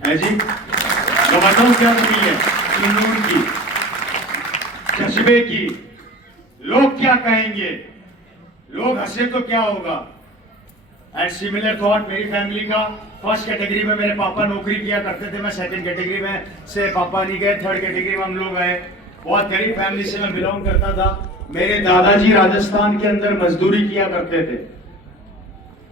है जी। तो बताऊं क्या कमी है जुनून की, जज्बे की। लोग क्या कहेंगे, लोग हंसे तो क्या होगा। एंड सिमिलर थॉट मेरी फैमिली का। फर्स्ट कैटेगरी में मेरे पापा नौकरी किया करते थे, मैं सेकंड कैटेगरी में से पापा नहीं गए, थर्ड कैटेगरी में हम लोग गए। बहुत गरीब फैमिली से मैं बिलोंग करता था। मेरे दादाजी राजस्थान के अंदर मजदूरी किया करते थे।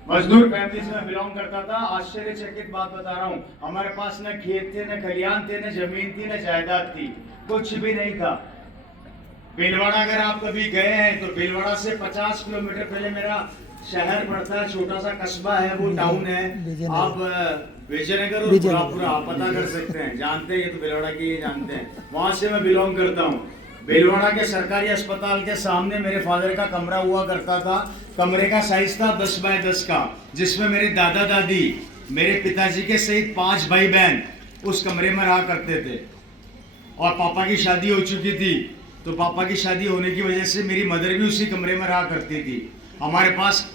मजदूर फैमिली से मैं बिलोंग करता था। आश्चर्यचकित बात बता रहा हूँ, हमारे पास न खेत थे, न खलियान थे, न जमीन थी, न जायदाद थी, कुछ भी नहीं था। भीलवाड़ा अगर आप कभी गए हैं तो भीलवाड़ा से 50 किलोमीटर पहले मेरा शहर पड़ता है, छोटा सा कस्बा है, वो टाउन है। आप विजयनगर और बुरापुरा आप पता कर सकते हैं, जानते हैं, ये तो भीलवाड़ा की ये जानते हैं। वहां से मैं बिलोंग करता हूँ। भीलवाड़ा के सरकारी अस्पताल के सामने मेरे फादर का कमरा हुआ करता था। कमरे का साइज था 10 बाय 10 का, जिसमें मेरे दादा दादी, मेरे पिताजी के सहित 5 भाई बहन उस कमरे में रहा करते थे। और पापा की शादी हो चुकी थी, तो पापा की शादी होने की वजह से मेरी मदर भी उसी कमरे में रहा करती थी। हमारे पास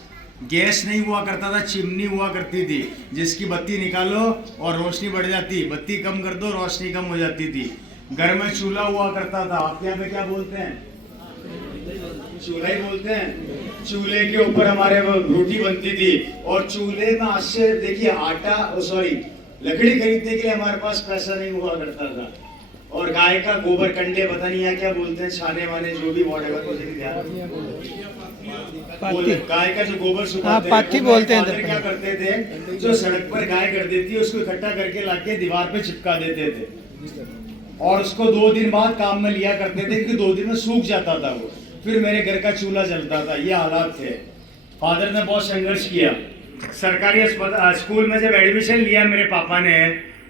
गैस नहीं हुआ करता था, चिमनी हुआ करती थी, जिसकी बत्ती निकालो और रोशनी बढ़ जाती, बत्ती कम कर दो रोशनी कम हो जाती थी। घर में चूल्हा हुआ करता था। आपके यहाँ पे क्या बोलते हैं? चूल्हा ही बोलते हैं। चूल्हे के ऊपर हमारे रोटी बनती थी। और चूल्हे में आज से देखिए आटा सॉरी लकड़ी खरीदने के लिए हमारे पास पैसा नहीं हुआ करता था। और गाय का गोबर कंडे, पता नहीं यहाँ क्या बोलते हैं, छाने वाने जो भी वॉटेवर, मुझे नहीं ध्यान। गाय का जो गोबर सुखाते पाथी बोलते हैं। फादर क्या करते थे, जो सड़क पर गाय कर देती है उसको इकट्ठा करके लाके दीवार पे चिपका देते थे, और उसको 2 दिन बाद काम में लिया करते थे, क्योंकि 2 दिन में सूख जाता था वो। फिर मेरे घर का चूल्हा जलता था। ये हालात थे। फादर ने बहुत संघर्ष किया। सरकारी स्कूल में जब एडमिशन लिया मेरे पापा ने,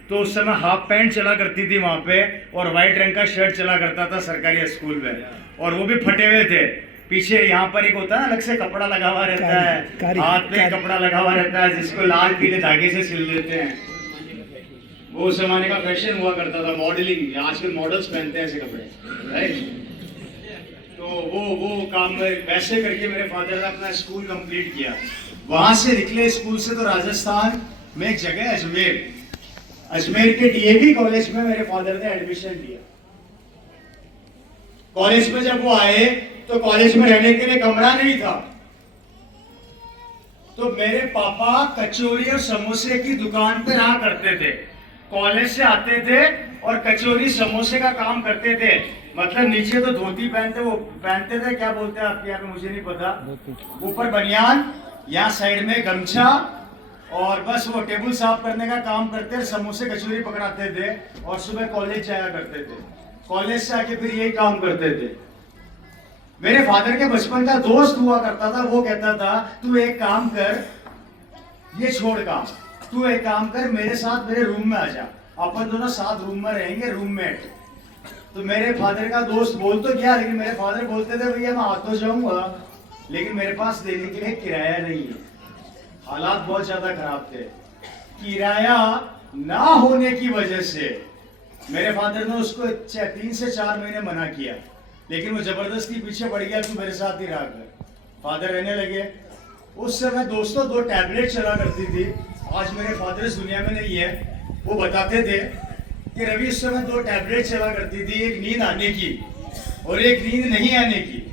तो उस समय हाफ पैंट चला करती थी वहां पे, और व्हाइट रंग का शर्ट चला करता था सरकारी स्कूल में, और वो भी फटे हुए थे। पीछे यहाँ पर एक होता है अलग से कपड़ा लगा हुआ रहता है, हाथ में कपड़ा लगा हुआ रहता है, जिसको लाल पीले धागे से सिल देते हैं। वो उस जमाने का फैशन हुआ करता था, मॉडलिंग। आजकल मॉडल्स पहनते हैं ऐसे कपड़े, राइट। तो वो काम वैसे करके मेरे फादर ने अपना स्कूल कंप्लीट किया। वहां से निकले स्कूल से तो राजस्थान में एक जगह है अजमेर। अजमेर के डीएवी कॉलेज में मेरे फादर ने एडमिशन लिया। कॉलेज में जब वो आए तो कॉलेज में रहने के लिए कमरा नहीं था, तो मेरे पापा कचौरी और समोसे की दुकान पर रहा करते थे। कॉलेज से आते थे और कचौरी समोसे का काम करते थे। मतलब नीचे तो धोती पहनते, वो पहनते थे, क्या बोलते हैं आपके यहाँ पे मुझे नहीं पता, ऊपर बनियान, यहाँ साइड में गमछा, और बस वो टेबल साफ करने का काम करते, समोसे कचौरी पकड़ाते थे, और सुबह कॉलेज जाया करते थे। कॉलेज से आके फिर यही काम करते थे। मेरे फादर के बचपन का दोस्त हुआ करता था, वो कहता था तू एक काम कर, ये छोड़ काम, तू एक काम कर, मेरे साथ मेरे रूम में आ जा, अपन दोनों साथ रूम में रहेंगे, रूममेट। तो मेरे फादर का दोस्त बोल तो गया, लेकिन मेरे फादर बोलते थे भैया मैं आ तो जाऊंगा, लेकिन मेरे पास देने के लिए किराया नहीं है। हालात बहुत ज्यादा खराब थे। किराया ना होने की वजह से मेरे फादर ने उसको 3 से 4 महीने मना किया, लेकिन वो जबरदस्ती पीछे पड़ गया, तू मेरे साथ ही रह कर। फादर रहने लगे। उस समय दोस्तों 2 टैबलेट चला करती थी। आज मेरे फादर इस दुनिया में नहीं है। वो बताते थे कि रवि उस समय 2 टैबलेट चला करती थी, एक नींद आने की और एक नींद नहीं आने की।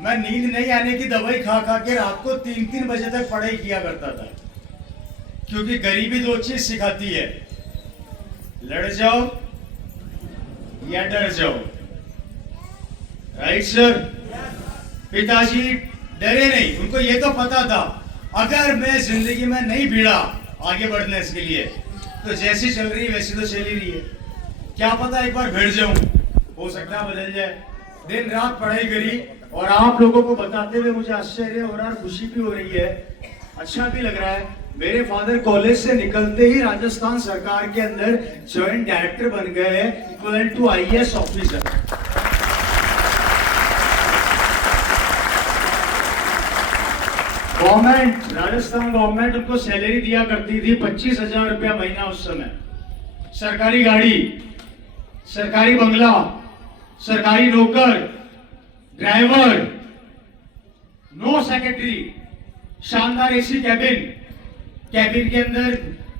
मैं नींद नहीं आने की दवाई खा खा के रात को 3-3 बजे तक पढ़ाई किया करता था, क्योंकि गरीबी 2 चीज सिखाती है, लड़ जाओ या डर जाओ। Right sir. पिताजी डरे नहीं, उनको ये तो पता था अगर मैं जिंदगी में नहीं भिड़ा आगे बढ़ने के लिए, तो जैसी चल रही है वैसी तो चल ही रही है, क्या पता एक बार भिड़ जाऊं, हो सकता है बदल जाए। दिन रात पढ़ाई करी, और आप लोगों को बताते हुए मुझे आश्चर्य हो रहा है, खुशी भी हो रही है, अच्छा भी लग रहा है। मेरे फादर कॉलेज से निकलते ही राजस्थान सरकार के अंदर ज्वाइंट डायरेक्टर बन गए, equivalent to IAS officer. Government, Rajasthan government उनको सैलरी दिया करती थी 25,000 रुपया महीना उस समय। सरकारी गाड़ी, सरकारी बंगला, सरकारी नौकर, ड्राइवर, नो सेक्रेटरी, शानदार एसी कैबिन, कैबिन के अंदर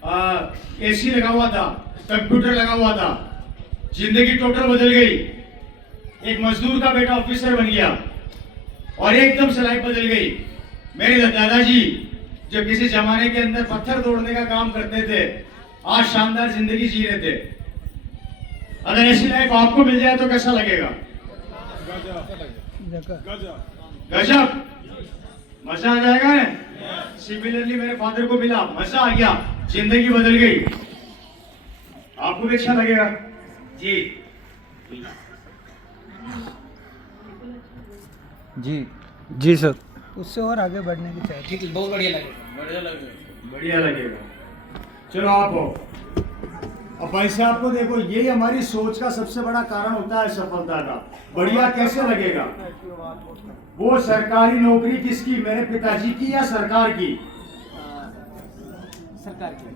एसी लगा हुआ था, कंप्यूटर लगा हुआ था, जिंदगी टोटल बदल गई। एक मजदूर का बेटा ऑफिसर बन गया और एकदम से लाइफ बदल गई। मेरे दादाजी जो किसी जमाने के अंदर पत्थर तोड़ने का काम करते थे, आज शानदार जिंदगी जी रहे थे। अगर ऐसी लाइफ आपको मिल जाए तो कैसा लगेगा? गजब, मजा आ जाएगा ना। सिमिलरली मेरे फादर को मिला, मजा आ गया, जिंदगी बदल गई, आपको भी अच्छा लगेगा जी। जी जी सर, उससे और आगे बढ़ने की चाहिए। ठीक है, बहुत बढ़िया लगेगा, बढ़िया लगेगा। चलो आप हो। अब भाई साहब को देखो, यही हमारी सोच का सबसे बड़ा कारण होता है सफलता का। बढ़िया कैसे लगेगा? वो सरकारी नौकरी किसकी, मेरे पिताजी की या सरकार की? सरकार की,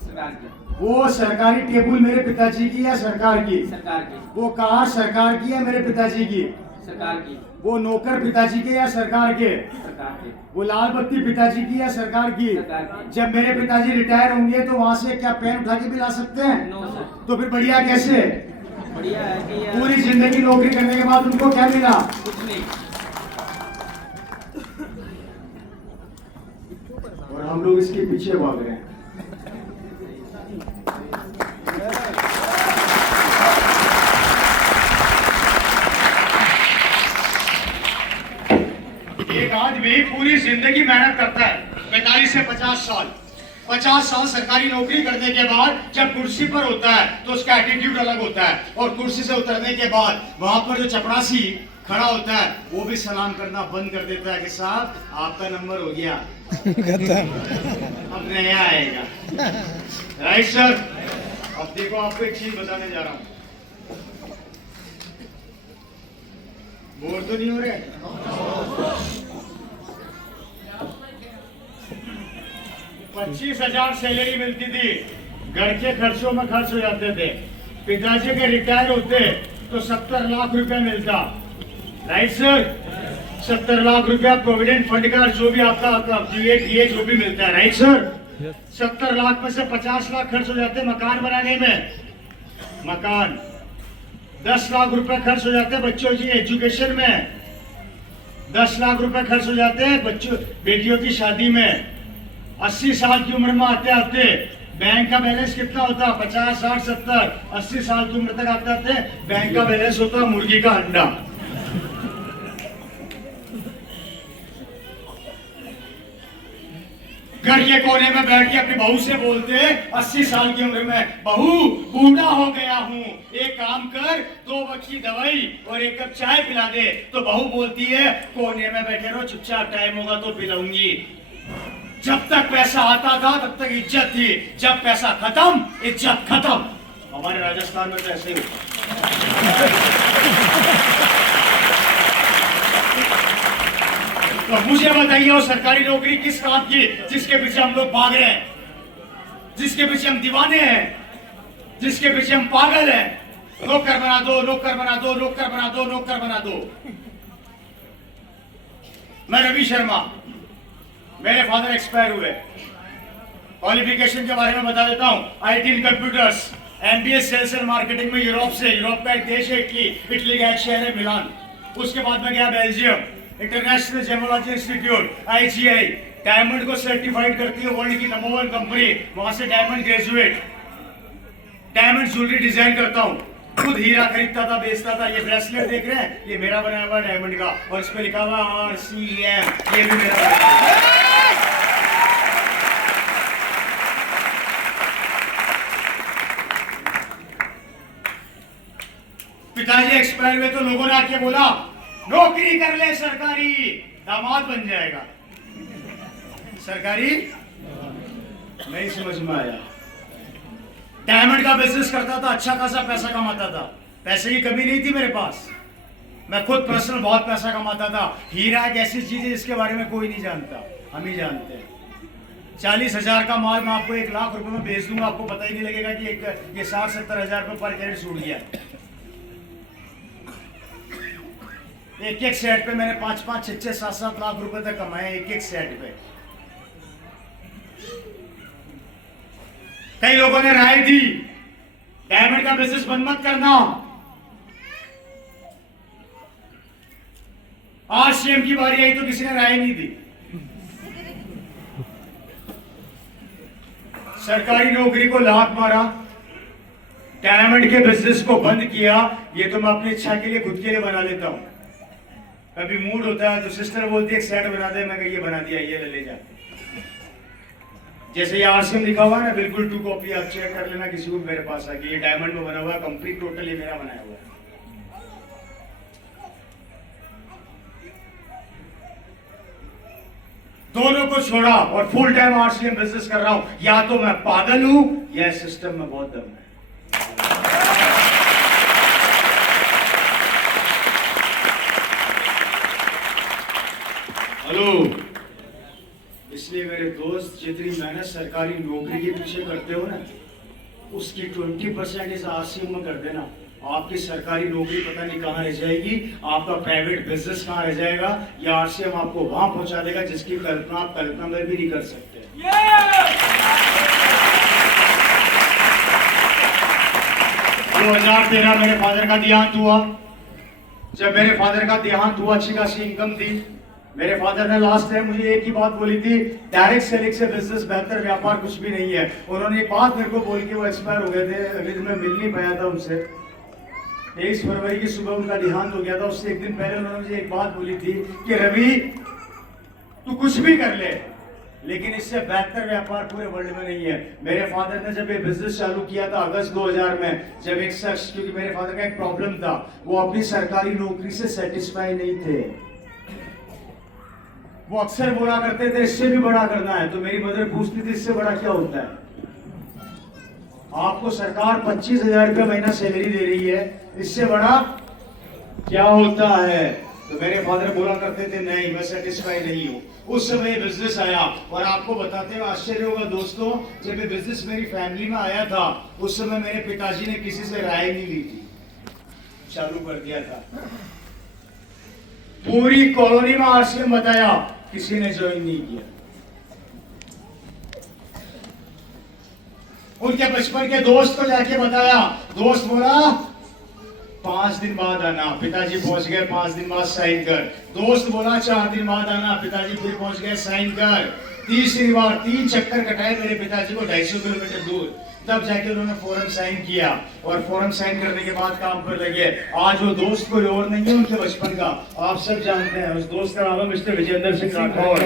सरकार की, वो सरकारी टेबल मेरे पिताजी की या सरकार की? सरकार की, वो कार सरकार की या मेरे पिताजी की? सरकार की, वो नौकर पिताजी के या सरकार के? सरकार की, वो लाल बत्ती पिताजी की या सरकार की? सरकार की। जब मेरे पिताजी रिटायर होंगे तो वहां से क्या पेन उठा के भी ला सकते हैं? नो सर, तो फिर बढ़िया कैसे? बढ़िया है कि यार पूरी जिंदगी नौकरी करने के बाद उनको क्या मिला? कुछ नहीं। और हम लोग इसके पीछे भाग रहे हैं। एक आदमी पूरी जिंदगी मेहनत करता है, 45 से 50 साल सरकारी नौकरी करने के बाद जब कुर्सी पर होता है तो उसका एटीट्यूड अलग होता है, और कुर्सी से उतरने के बाद वहां पर जो चपरासी खड़ा होता है वो भी सलाम करना बंद कर देता है कि साहब आपका नंबर हो गया, अब नया आएगा। Right sir. अब देखो, आपको एक चीज बताने जा रहा हूं, बोर तो नहीं हो रहे? 25,000 सैलरी मिलती थी, घर के खर्चों में खर्च हो जाते थे। पिताजी के रिटायर होते तो 70 लाख रुपया मिलता। Right sir? 70 लाख रुपया प्रोविडेंट फंड का जो भी आपका DA जो भी मिलता है। Right sir? 70 लाख में से 50 लाख खर्च हो जाते मकान बनाने में, मकान। 10 लाख रुपए खर्च हो जाते हैं बच्चों की एजुकेशन में, 10 लाख रुपए खर्च हो जाते हैं बच्चों बेटियों की शादी में। 80 साल की उम्र में आते आते बैंक का बैलेंस कितना होता? 50, 60, 70, 80 साल की उम्र तक आते आते बैंक का बैलेंस होता मुर्गी का अंडा। घर के कोने में बैठ के अपनी बहू से बोलते 80 साल की उम्र में, बहू बूढ़ा हो गया हूँ, एक काम कर, 2 वक्त की दवाई और 1 कप चाय पिला दे। तो बहू बोलती है कोने में बैठे रहो चुपचाप, टाइम होगा तो पिलाऊंगी। जब तक पैसा आता था तब तक इज्जत थी, जब पैसा खत्म इज्जत खत्म। हमारे राजस्थान में तो ऐसे ही होता। तो मुझे बताइए, वो सरकारी नौकरी किस काम की जिसके पीछे हम लोग भाग रहे हैं, जिसके पीछे हम दीवाने हैं, जिसके पीछे हम पागल हैं? नौकर बना दो, नौकर बना दो, नौकर बना दो, नौकर बना दो। मैं रवि शर्मा, मेरे फादर एक्सपायर हुए। क्वालिफिकेशन के बारे में बता देता हूं। IT in computers, MBA sales and marketing में यूरोप से। यूरोप का एक देश है इटली, इटली का एक शहर है मिलान। उसके बाद में गया Belgium, international gemology institute IGI, diamond को सर्टिफाइड करती है, वर्ल्ड की नंबर 1 कंपनी, वहां से diamond graduate. Diamond jewellery design करता हूं, खुद हीरा खरीदता था, बेचता था। ये ब्रेसलेट देख रहे हैं, ये मेरा बनाया हुआ डायमंड का, और इस पे लिखा हुआ RCM, ये भी मेरा बनाया हुआ। पिताजी एक्सपायर हुए तो लोगों ने आके बोला नौकरी कर ले सरकारी, दामाद बन जाएगा। सरकारी नहीं समझ में आया। डायमंड का बिजनेस करता था, अच्छा खासा पैसा कमाता था, पैसे की कमी नहीं थी मेरे पास। मैं खुद पर्सनल बहुत पैसा कमाता था। हीरा एक ऐसी चीज है जिसके बारे में कोई नहीं जानता, हम ही जानते हैं। 40,000 का माल मैं आपको 1 लाख रुपए में बेच दूंगा, आपको पता ही नहीं लगेगा कि ये 60-70 हजार रुपए पर कैरेट छूट गया। एक सेट पे मैंने 5-5, 6-6, 7-7 लाख रुपए तक कमाए, एक सेट पे। कई लोगों ने राय दी डायमंड का बिजनेस बंद मत करना। आज सीएम की बारी आई तो किसी ने राय नहीं दी। सरकारी नौकरी को लात मारा, डायमंड के बिजनेस को बंद किया। ये तो मैं अपनी इच्छा के लिए खुद के लिए बना लेता हूं। कभी मूड होता है तो सिस्टर बोलती है एक सेट बना दे, मैं ये बना दिया, ये ले जा। जैसे ये आरसीएम लिखा हुआ है ना, बिल्कुल 2 कॉपी आप चेक कर लेना किसी को मेरे पास आके। ये डायमंड में बना हुआ है, कंप्लीट टोटल ये मेरा बनाया हुआ है। दोनों को छोड़ा और फुल टाइम आरसीएम बिजनेस कर रहा हूं। या तो मैं पागल हूं या सिस्टम में बहुत दम है। हेलो, इसलिए मेरे दोस्त जितनी मेहनत सरकारी नौकरी के पीछे करते हो ना, उसकी 20% इस आरसीएम में कर देना। आपकी सरकारी नौकरी पता नहीं कहां रह जाएगी, आपका प्राइवेट बिजनेस कहां रह जाएगा। या आरसीएम आपको वहां पहुंचा देगा जिसकी कल्पना आप कल्पना में भी नहीं कर सकते। 2013 मेरे फादर का देहांत हुआ। जब मेरे फादर का देहांत हुआ, अच्छी खासी इनकम थी। मेरे फादर ने लास्ट टाइम मुझे एक ही बात बोली थी, डायरेक्ट सेलिंग से बिजनेस बेहतर व्यापार कुछ भी नहीं है। उन्होंने एक बात मेरे को बोल के वो एक्सपायर हो गए थे, अगले दिन मैं मिल नहीं पाया था उनसे। 23 फरवरी की सुबह उनका देहांत हो गया था। उससे एक दिन पहले उन्होंने मुझे एक बात बोली थी कि रवि, तू कुछ भी कर ले लेकिन इससे बेहतर व्यापार पूरे वर्ल्ड में नहीं है। मेरे फादर ने जब ये बिजनेस चालू किया था अगस्त 2000 में, जब एक शख्स, क्योंकि मेरे फादर का एक प्रॉब्लम था, वो अपनी सरकारी नौकरी से सेटिस्फाई नहीं थे। वो अक्सर बोला करते थे इससे भी बड़ा करना है। तो मेरी मदर पूछती थी इससे बड़ा क्या होता है। आपको सरकार 25,000 रुपये महीना सैलरी दे रही है, इससे बड़ा क्या होता है। तो मेरे फादर बोला करते थे नहीं, मैं सेटिस्फाई नहीं हूं। उस समय बिजनेस आया और आपको बताते हुए आश्चर्य होगा दोस्तों, जब ये बिजनेस मेरी फैमिली में आया था उस समय मेरे पिताजी ने किसी से राय नहीं ली थी, चालू कर दिया था। पूरी कॉलोनी में आरसीएम बताया, किसी ने ज्वाइन नहीं किया। उनके बचपन के दोस्त को जाके बताया, दोस्त बोला 5 दिन बाद आना। पिताजी पहुंच गए, 5 दिन बाद साइन कर। दोस्त बोला 4 दिन बाद आना। पिताजी फिर पहुंच गए, साइन कर। तीसरी बार 3 चक्कर कटाए मेरे पिताजी को 250 किलोमीटर दूर, तब जाके उन्होंने फॉर्म साइन किया। और फॉर्म साइन करने के बाद काम पर लगे। आज वो दोस्त कोई और नहीं है, उनके बचपन का, आप सब जानते हैं। उस दोस्त का नाम है मिस्टर विजेंद्र सिंह राठौर।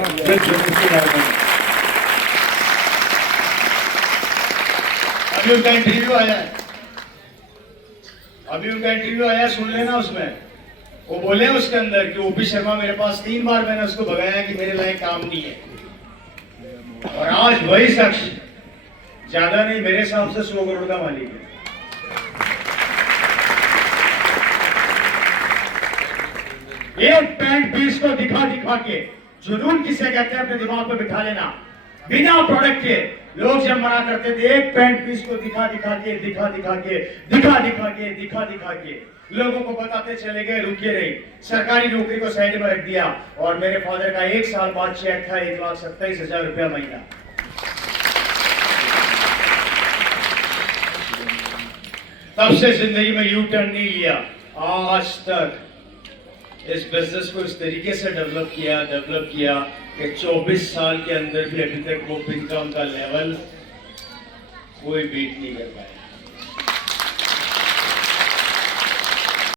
अभी उनका इंटरव्यू आया है, सुन लेना। उसमें वो बोले उसके अंदर कि ओपी शर्मा मेरे पास 3 बार मैंने उसको भगाया कि मेरे लायक काम नहीं है। और आज वही शख्स, ज्यादा नहीं मेरे हिसाब से 100 करोड़ का मालिक है। एक पैंट पीस को दिखा दिखा के, जुनून किसे कहते हैं अपने दिमाग पे बिठा लेना, बिना प्रोडक्ट के। लोग जब मना करते थे, एक पैंट पीस को दिखा दिखा के लोगों को बताते चले गए, रुके रही। सरकारी नौकरी को साइड में रख दिया। और मेरे फादर का 1 साल बाद चेक था 1,27,000 रुपया महीना। तब से जिंदगी में यू टर्न नहीं लिया। आज तक इस बिजनेस को इस तरीके से डेवलप किया कि 24 साल के अंदर भी अभी तक वो इनकम का लेवल कोई बीट नहीं कर पाया।